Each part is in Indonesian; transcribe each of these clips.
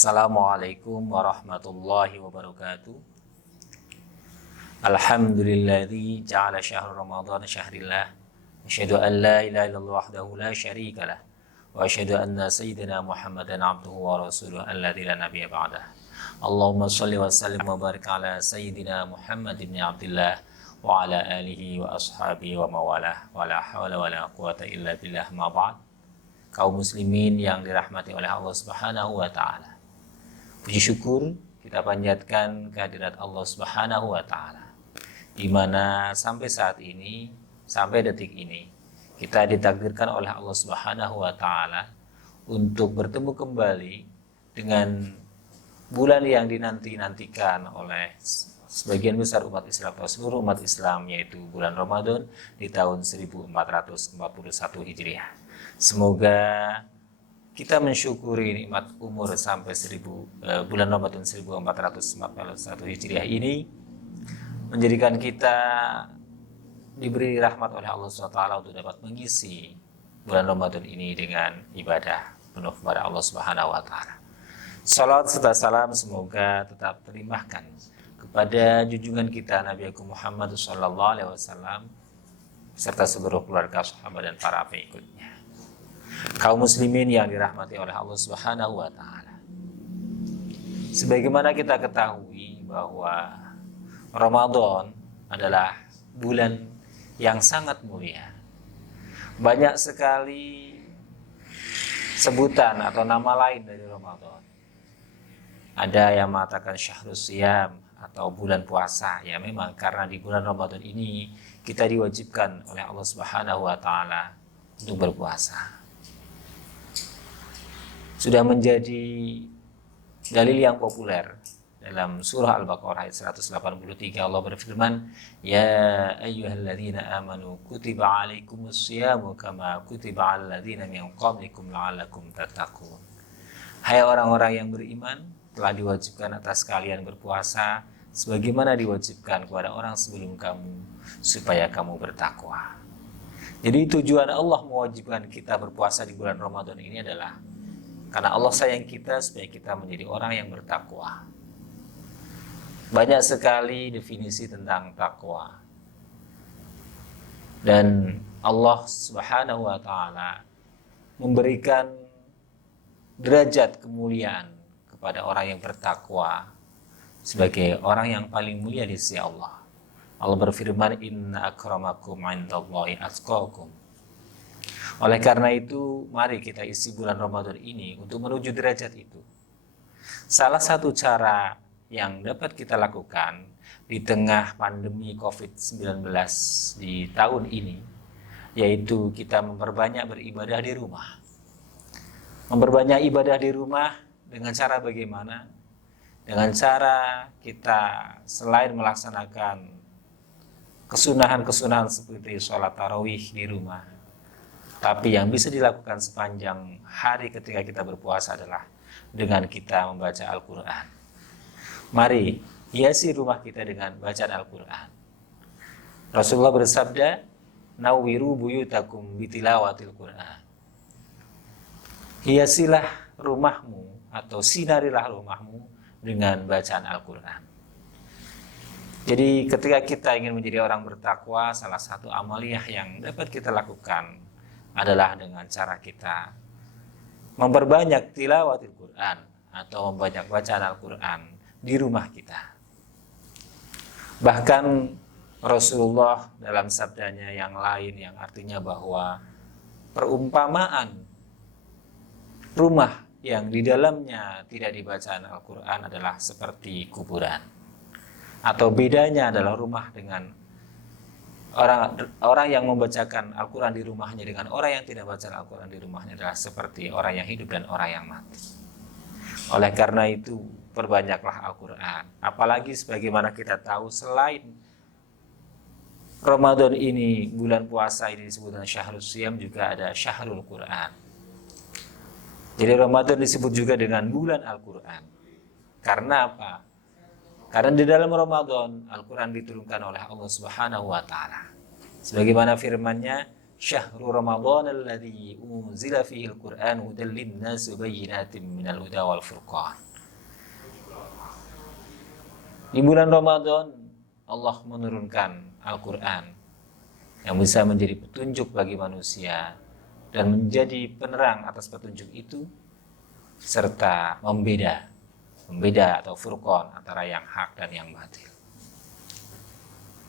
Assalamualaikum warahmatullahi wabarakatuh. Alhamdulilladzi ja'ala syahrul ramadhana syahrillah. Asyhadu an la ilaha illallah wahdahu la syarikalah. Wa asyhadu anna sayyidina Muhammadan abduhu wa rasuluhu alladzi la nabiyya ba'dah. Allahumma shalli wa sallim wa barik ala sayyidina Muhammad ibn Abdillah wa ala alihi wa ashabihi wa mawalah. Wa la hawla wa la quwata illa billah ma ba'd. Kaum muslimin yang dirahmati oleh Allah Subhanahu wa taala. Puji syukur kita panjatkan kehadirat Allah Subhanahu wa taala, di mana sampai saat ini, sampai detik ini, kita ditakdirkan oleh Allah Subhanahu wa taala untuk bertemu kembali dengan bulan yang dinanti-nantikan oleh sebagian besar umat Islam atau seluruh umat Islam, yaitu bulan Ramadan di tahun 1441 Hijriah. Semoga kita mensyukuri nikmat umur sampai bulan Ramadan 1441 Hijriah ini menjadikan kita diberi rahmat oleh Allah SWT untuk dapat mengisi bulan Ramadan ini dengan ibadah penuh kepada Allah Subhanahu wa taala. Salawat serta salam semoga tetap terlimpahkan kepada junjungan kita Nabi Muhammad SAW serta seluruh keluarga, sahabat dan para pengikutnya. Kaum muslimin yang dirahmati oleh Allah Subhanahu wa taala. Sebagaimana kita ketahui bahwa Ramadan adalah bulan yang sangat mulia. Banyak sekali sebutan atau nama lain dari Ramadan. Ada yang mengatakan syahrus siyam atau bulan puasa. Ya memang karena di bulan Ramadan ini kita diwajibkan oleh Allah Subhanahu wa taala untuk berpuasa. Sudah menjadi dalil yang populer dalam surah Al-Baqarah ayat 183. Allah berfirman, "Ya ayyuhalladzina amanu kutiba alaikumus syamu kama kutiba alal ladzina min qablikum la'allakum tattaqun." Hai orang-orang yang beriman, telah diwajibkan atas kalian berpuasa sebagaimana diwajibkan kepada orang sebelum kamu supaya kamu bertakwa. Jadi tujuan Allah mewajibkan kita berpuasa di bulan Ramadan ini adalah karena Allah sayang kita supaya kita menjadi orang yang bertakwa. Banyak sekali definisi tentang takwa. Dan Allah Subhanahu wa taala memberikan derajat kemuliaan kepada orang yang bertakwa sebagai orang yang paling mulia di sisi Allah. Allah berfirman, "Inna akramakum 'indallahi atqakum." Oleh karena itu, mari kita isi bulan Ramadan ini untuk menuju derajat itu. Salah satu cara yang dapat kita lakukan di tengah pandemi COVID-19 di tahun ini, yaitu kita memperbanyak beribadah di rumah. Memperbanyak ibadah di rumah dengan cara bagaimana? Dengan cara kita selain melaksanakan kesunahan-kesunahan seperti sholat tarawih di rumah, tapi yang bisa dilakukan sepanjang hari ketika kita berpuasa adalah dengan kita membaca Al-Quran. Mari hiasi rumah kita dengan bacaan Al-Quran. Rasulullah bersabda, "Nawwiru buyutakum bitilawatil Quran." Hiasilah rumahmu atau sinarilah rumahmu dengan bacaan Al-Quran. Jadi ketika kita ingin menjadi orang bertakwa, salah satu amaliyah yang dapat kita lakukan adalah dengan cara kita memperbanyak tilawatil Quran atau memperbanyak bacaan Al-Quran di rumah kita. Bahkan Rasulullah dalam sabdanya yang lain yang artinya bahwa perumpamaan rumah yang di dalamnya tidak dibacaan Al-Quran adalah seperti kuburan. Atau bedanya adalah rumah dengan orang yang membacakan Al-Quran di rumahnya dengan orang yang tidak baca Al-Quran di rumahnya adalah seperti orang yang hidup dan orang yang mati. Oleh karena itu, perbanyaklah Al-Quran. Apalagi sebagaimana kita tahu, selain Ramadan ini, bulan puasa ini disebut dengan Syahrul Siyam, juga ada Syahrul Quran. Jadi Ramadan disebut juga dengan bulan Al-Quran. Karena apa? Karena di dalam Ramadan Al-Quran diturunkan oleh Allah Subhanahu wa taala. Sebagaimana firman-Nya, "Syahrul Ramadan alladzi unzila fihi al-Qur'an hudal lin-nasi wa bayyinatin minal huda wal furqan." Di bulan Ramadan Allah menurunkan Al-Quran yang bisa menjadi petunjuk bagi manusia dan menjadi penerang atas petunjuk itu, serta membeda atau furqan antara yang hak dan yang batil.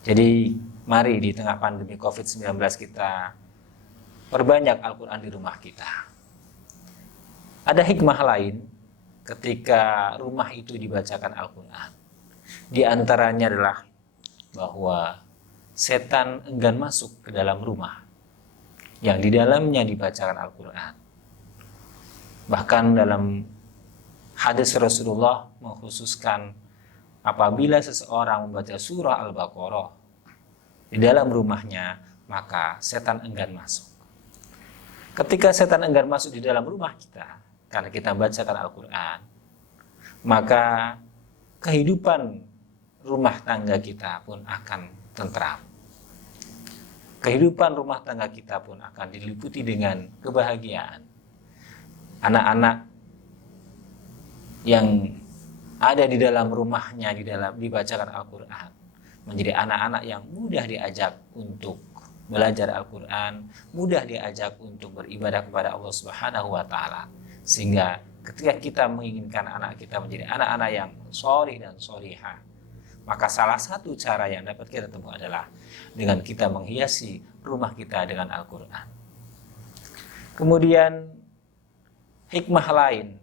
Jadi mari di tengah pandemi COVID-19 kita perbanyak Al-Quran di rumah kita. Ada hikmah lain ketika rumah itu dibacakan Al-Quran. Di antaranya adalah bahwa setan enggan masuk ke dalam rumah yang di dalamnya dibacakan Al-Quran. Bahkan dalam hadis Rasulullah mengkhususkan apabila seseorang membaca surah Al-Baqarah di dalam rumahnya, maka setan enggan masuk. Ketika setan enggan masuk di dalam rumah kita karena kita bacakan Al-Quran, maka kehidupan rumah tangga kita pun akan tentram. Kehidupan rumah tangga kita pun akan diliputi dengan kebahagiaan. Anak-anak yang ada di dalam rumahnya dibacakan Al-Quran menjadi anak-anak yang mudah diajak untuk belajar Al-Quran, mudah diajak untuk beribadah kepada Allah Subhanahu wa Ta'ala. Sehingga ketika kita menginginkan anak kita menjadi anak-anak yang sholih dan sholihah, maka salah satu cara yang dapat kita tempuh adalah dengan kita menghiasi rumah kita dengan Al-Quran. Kemudian hikmah lain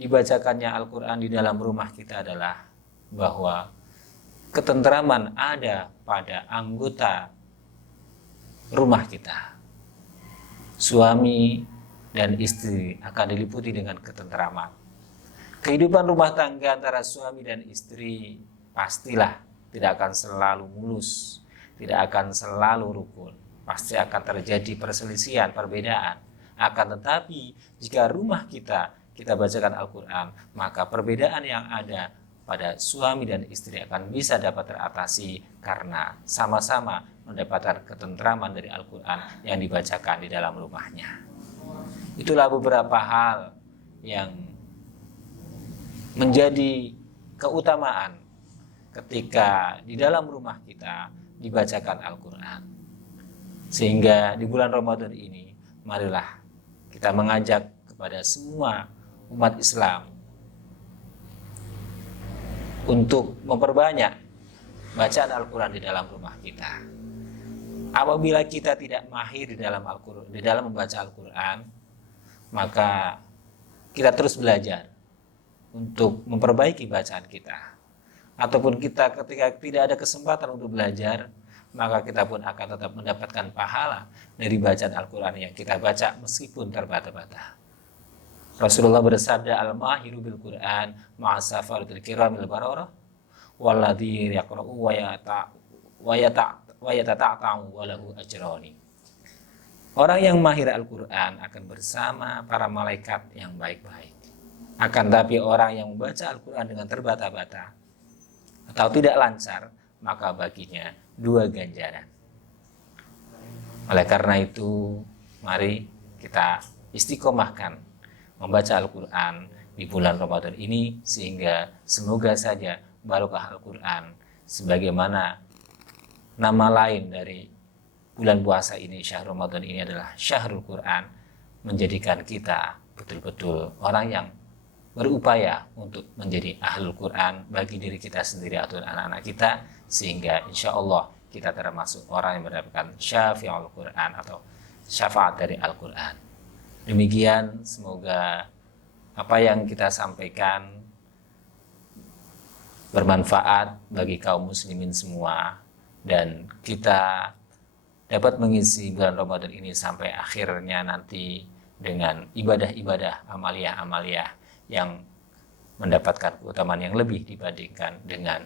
dibacakannya Al-Quran di dalam rumah kita adalah bahwa ketentraman ada pada anggota rumah kita. Suami dan istri akan diliputi dengan ketentraman. Kehidupan rumah tangga antara suami dan istri pastilah tidak akan selalu mulus, tidak akan selalu rukun. Pasti akan terjadi perselisihan, perbedaan. Akan tetapi jika rumah kita bacakan Al-Quran, maka perbedaan yang ada pada suami dan istri akan bisa dapat teratasi karena sama-sama mendapatkan ketentraman dari Al-Quran yang dibacakan di dalam rumahnya. Itulah beberapa hal yang menjadi keutamaan ketika di dalam rumah kita dibacakan Al-Quran. Sehingga di bulan Ramadan ini, marilah kita mengajak kepada semua umat Islam untuk memperbanyak bacaan Al-Quran di dalam rumah kita. Apabila kita tidak mahir di dalam membaca Al-Quran, maka kita terus belajar untuk memperbaiki bacaan kita. Ataupun kita ketika tidak ada kesempatan untuk belajar, maka kita pun akan tetap mendapatkan pahala dari bacaan Al-Quran yang kita baca meskipun terbata-bata. Rasulullah bersabda, al-mahiru bil Quran ma'asafaratil kiramil bararah walladhi yaqra'u wa yatata'ta'u walahu ajrani. Orang yang mahir Al-Quran akan bersama para malaikat yang baik-baik. Akan tapi orang yang membaca Al-Quran dengan terbata-bata atau tidak lancar, maka baginya 2 ganjaran. Oleh karena itu, mari kita istiqomahkan membaca Al-Quran di bulan Ramadan ini, sehingga semoga saja barokah Al-Quran sebagaimana nama lain dari bulan puasa ini, syahr Ramadan ini adalah syahrul Quran, menjadikan kita betul-betul orang yang berupaya untuk menjadi ahlul Quran bagi diri kita sendiri atau anak-anak kita, sehingga insya Allah kita termasuk orang yang mendapatkan syafi'ul Quran atau syafaat dari Al-Quran. Demikian, semoga apa yang kita sampaikan bermanfaat bagi kaum muslimin semua, dan kita dapat mengisi bulan Ramadan ini sampai akhirnya nanti dengan ibadah-ibadah, amaliyah-amaliyah yang mendapatkan keutamaan yang lebih dibandingkan dengan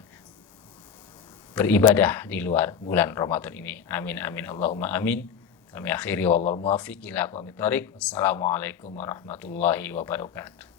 beribadah di luar bulan Ramadan ini. Amin amin Allahumma amin. Kami akhiri wallahu muwaffiq ila aqwamit thoriq. Wassalamualaikum warahmatullahi wabarakatuh.